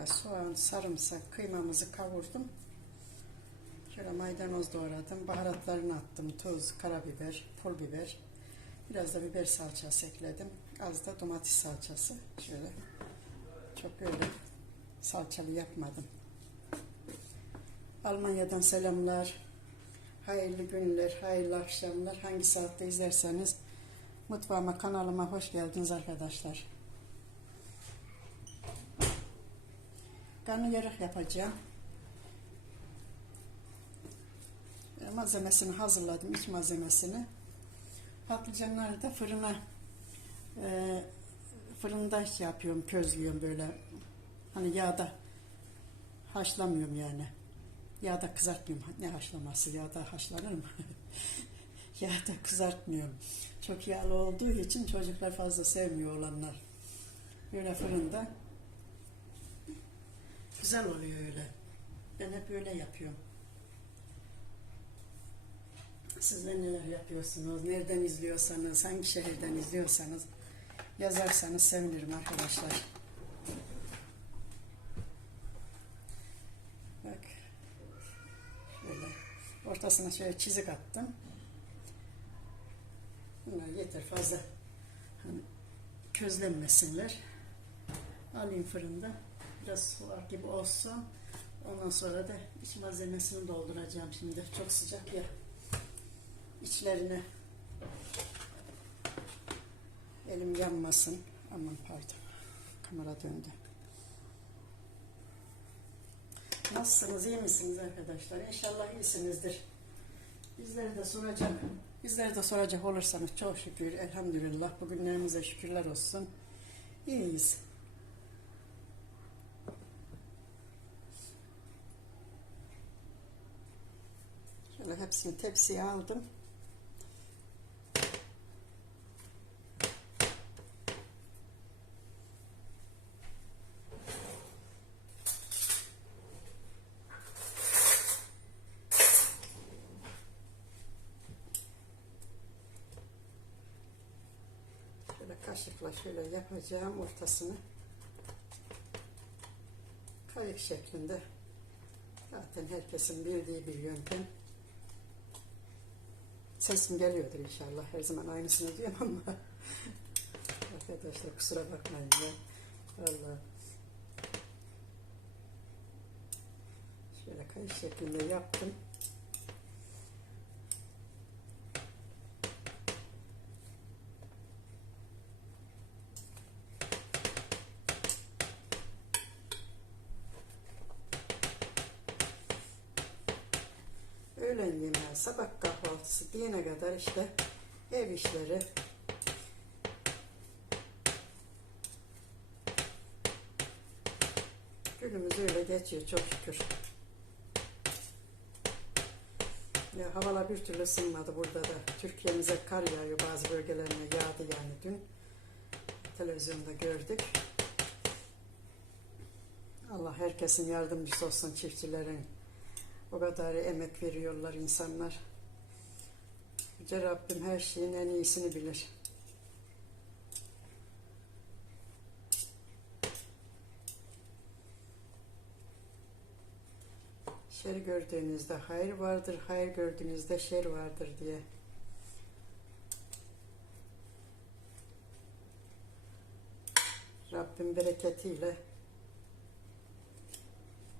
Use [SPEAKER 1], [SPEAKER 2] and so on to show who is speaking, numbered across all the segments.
[SPEAKER 1] tereyağı, soğan, sarımsak, kıymamızı kavurdum. Şöyle maydanoz doğradım. Baharatlarını attım. Tuz, karabiber, pul biber. Biraz da biber salçası ekledim. Az da domates salçası. Şöyle çok öyle salçalı yapmadım. Almanya'dan selamlar. Hayırlı günler, hayırlı akşamlar. Hangi saatte izlerseniz mutfağıma, kanalıma hoş geldiniz arkadaşlar. Karnıyarık yapacağım. E, Malzemesini hazırladım, iç malzemesini. Patlıcanları da fırına e, fırında yapıyorum, közlüyorum böyle. Hani yağda haşlamıyorum yani. Yağda kızartmıyorum. Ne haşlaması? Yağda haşlanır mı? Yağda kızartmıyorum. Çok yağlı olduğu için çocuklar fazla sevmiyor olanlar. Böyle fırında güzel oluyor öyle. Ben hep öyle yapıyorum. Sizler neler yapıyorsunuz? Nereden izliyorsanız, hangi şehirden izliyorsanız yazarsanız sevinirim arkadaşlar. Bak. Şöyle ortasına şöyle çizik attım. Bunlar yeter fazla hani közlenmesinler. Alayım fırında. Biraz soğuk gibi olsun. Ondan sonra da iç malzemesini dolduracağım şimdi. Çok sıcak ya. İçlerine elim yanmasın. Aman pardon. Kamera döndü. Nasılsınız? iyi misiniz arkadaşlar? İnşallah iyisinizdir. Bizleri de soracak. Bizleri de soracak olursanız çok şükür. Elhamdülillah. Bugünlerimize şükürler olsun. İyiyiz. Şöyle hepsini tepsiye aldım. Şöyle kaşıkla şöyle yapacağım ortasını. Kayık şeklinde. Zaten herkesin bildiği bir yöntem. Sesim geliyordur inşallah. Her zaman aynısını diyorum ama. Arkadaşlar kusura bakmayın ya. Vallahi. Şöyle kayık şeklinde yaptım. Öğlen yemeği, sabah kahvaltısı diyene kadar işte ev işleri. Günümüz öyle geçiyor çok şükür. Ya havalar bir türlü ısınmadı burada da. Türkiye'mize kar yağıyor bazı bölgelerine yağdı yani dün. Televizyonda gördük. Allah herkesin yardımcısı olsun çiftçilerin. O kadar emek veriyorlar insanlar. Yüce Rabbim her şeyin en iyisini bilir. Şer gördüğünüzde hayır vardır, hayır gördüğünüzde şer vardır diye. Rabbim bereketiyle,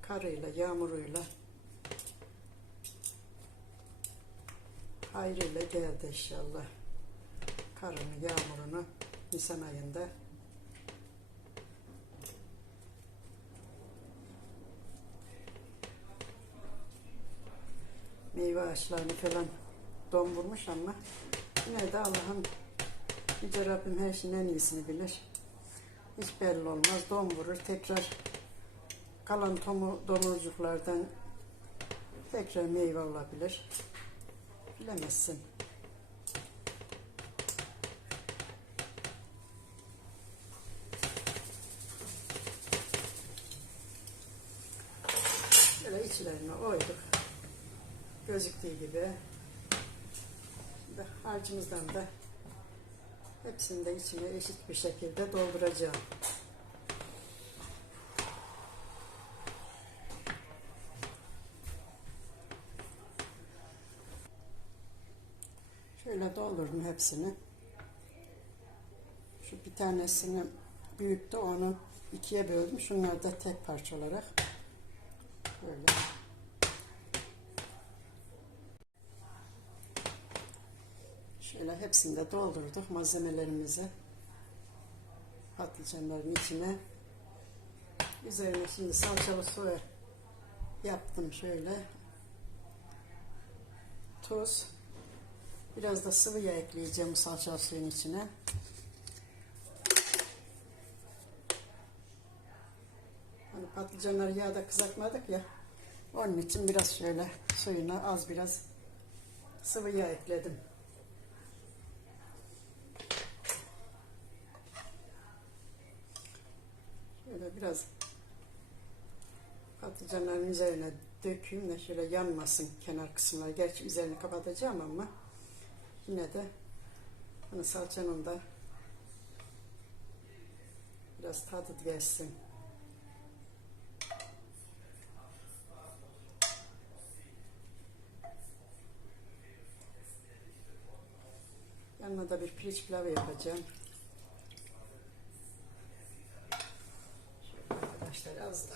[SPEAKER 1] karıyla, yağmuruyla hayrıyla geldi inşallah. Karını, yağmurunu Nisan ayında meyve ağaçlarını falan don vurmuş ama yine de Allah'ın Yüce Rabbim her şeyin en iyisini bilir. Hiç belli olmaz. Don. Tekrar kalan tomu, domurcuklardan tekrar meyve olabilir. Bilemezsin. Böyle içlerine oyduk. Gözüktüğü gibi. Şimdi harcımızdan da hepsini de içine eşit bir şekilde dolduracağım. Şöyle doldurdum hepsini. Şu bir tanesini büyüktü onu ikiye böldüm. Şunları da tek parça olarak böyle. Şöyle hepsini de doldurduk malzemelerimizi. Patlıcanların içine. Üzerine şimdi salçalı soya yaptım şöyle. Tuz. Biraz da sıvı yağ ekleyeceğim bu salçalı suyun içine. Hani patlıcanları yağda kızartmadık ya. Onun için biraz şöyle suyuna az biraz sıvı yağ ekledim. Şöyle biraz patlıcanların üzerine dökeyim de şöyle yanmasın kenar kısımları. Gerçi üzerini kapatacağım ama yine de hani salçanın da biraz tadı gelsin. Yanına da bir pirinç pilavı yapacağım. Şöyle arkadaşlar az da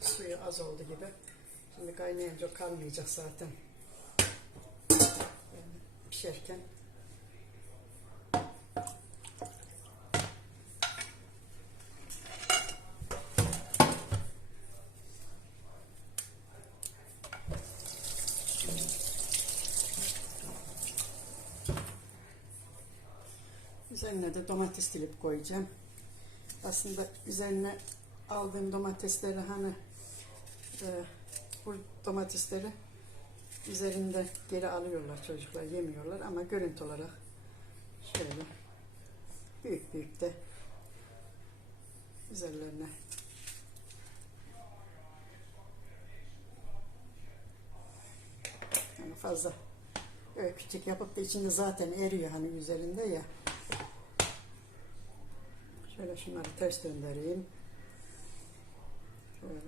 [SPEAKER 1] suyu az oldu gibi. Şimdi kaynayınca kalmayacak zaten. Pişerken. Üzerine de domates dilip koyacağım. Aslında üzerine aldığım domatesleri hani e, bu domatesleri üzerinde geri alıyorlar çocuklar yemiyorlar ama görüntü olarak şöyle büyük büyük de üzerlerine. Yani fazla öyle küçük yapıp da içinde zaten eriyor hani üzerinde ya. Şöyle şunları ters döndüreyim. Şöyle.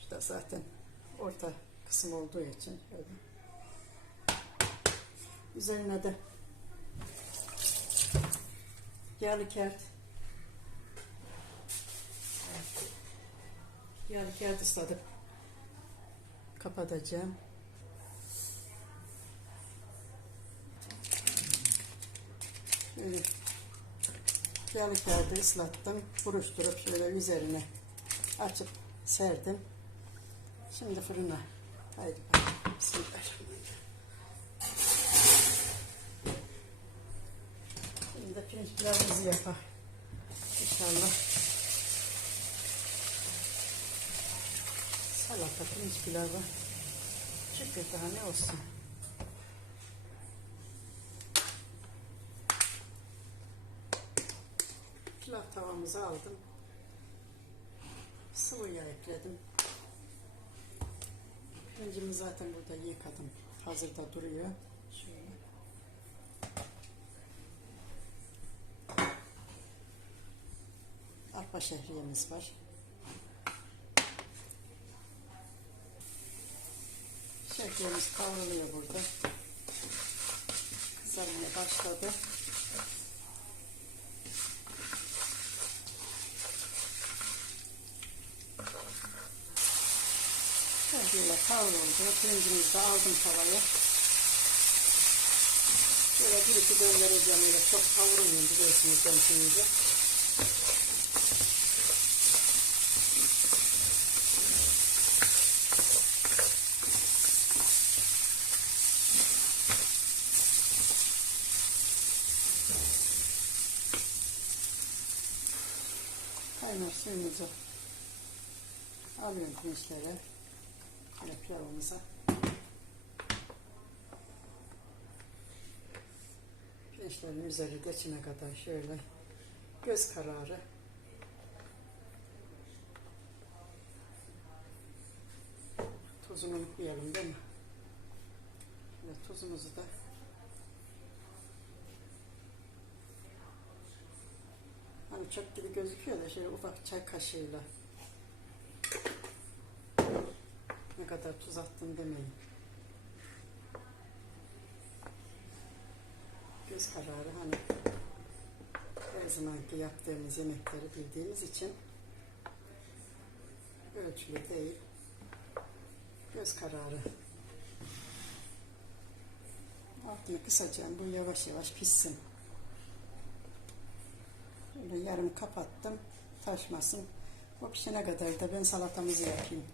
[SPEAKER 1] İşte zaten orta kısım olduğu için şöyle. Üzerine de yağlı kağıt yağlı kağıt ısladım. Kapatacağım. Şöyle yağlı kağıdı ıslattım. Buruşturup şöyle üzerine açıp serdim. Şimdi fırına. Haydi bakalım. Bismillahirrahmanirrahim. Şimdi de pirinç pilavımızı yapar. İnşallah. Salata, pirinç pilavı. Çıkıyor daha ne olsun. Pilav tavamızı aldım. Sıvı yağ ekledim. Pirincimi zaten burada yıkadım. Hazırda duruyor. Şöyle. Arpa şehriyemiz var. Şehriyemiz kavruluyor burada. Kızarmaya başladı. Şöyle kavruldu. Pirincimizi de aldım tavaya. Şöyle bir iki döndüreceğim. Öyle çok kavrulmuyor biliyorsunuz ben. Kaynar suyumuzu alıyorum pirinçleri. Pilavımıza. Pirinçlerin üzeri geçene kadar şöyle göz kararı tuzunu unutmayalım değil mi? Şöyle tuzumuzu da hani çok gibi gözüküyor da şöyle ufak çay kaşığıyla ne kadar tuz attım demeyin. göz kararı hani her zamanki yaptığımız yemekleri bildiğimiz için ölçülü değil. Göz kararı. Altını kısacağım bu yavaş yavaş pişsin. Şöyle yarım kapattım taşmasın. O pişene kadar da ben salatamızı yapayım